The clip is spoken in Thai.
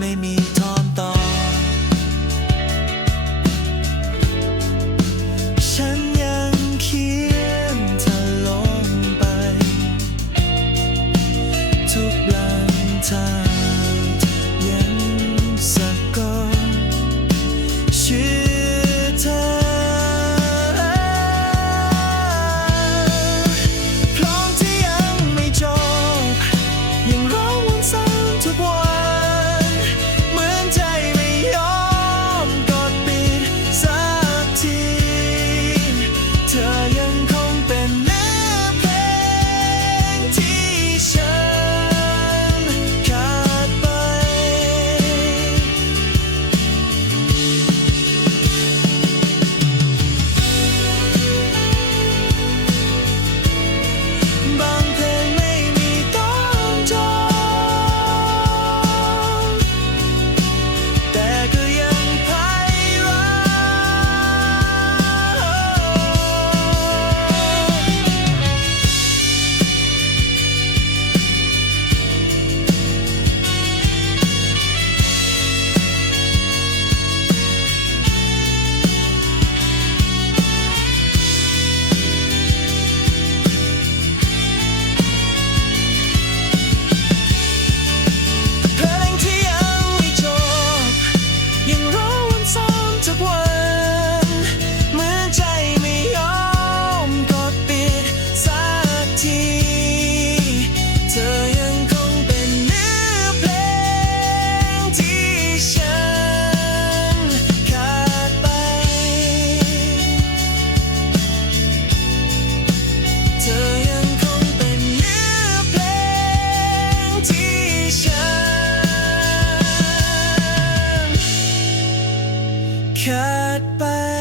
ไม่มีทอนต่อ ฉันยังเขียนเธอลงไป ทุกลังทาง cut by